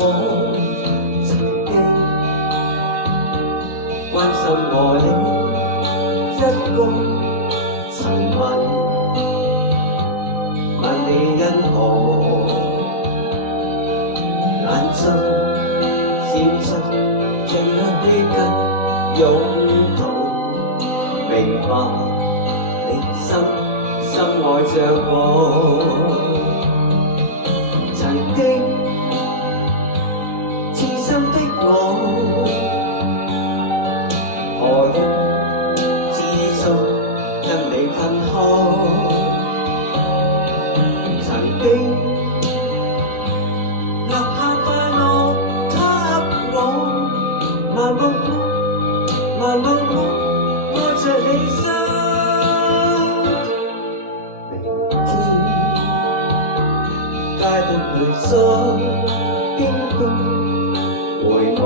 我曾經關心我你一個親吻，問你因何眼中閃出這樣的跟擁抱，明白你深愛着我。曾經痴心的我，何因知足跟你分開？曾經留下快樂給我，盲目愛着你心。街的淚水經過回望，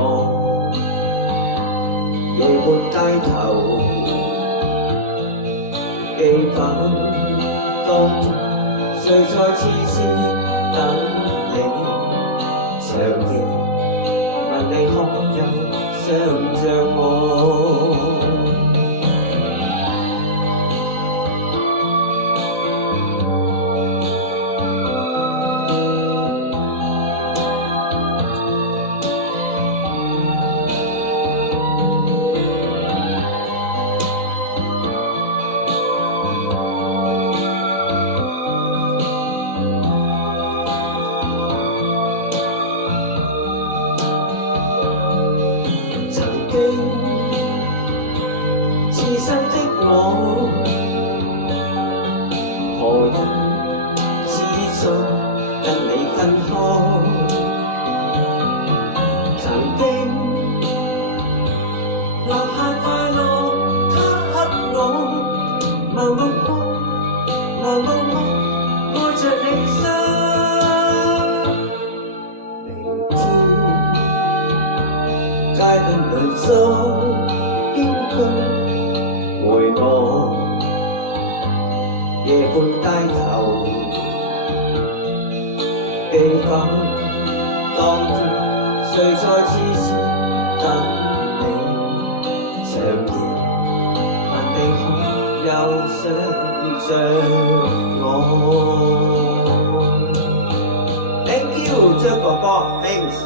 仍沒低頭，記返當天誰在痴痴等你，長夜問你可有想着我？痴心的我，何因知足跟你分開？曾經留下快樂給我，盲目愛着你心。明天街的淚水經過回望，夜半低頭，記返當天誰在痴痴等你，長夜問你可有想着我？ Thank you，張哥哥 ，thanks。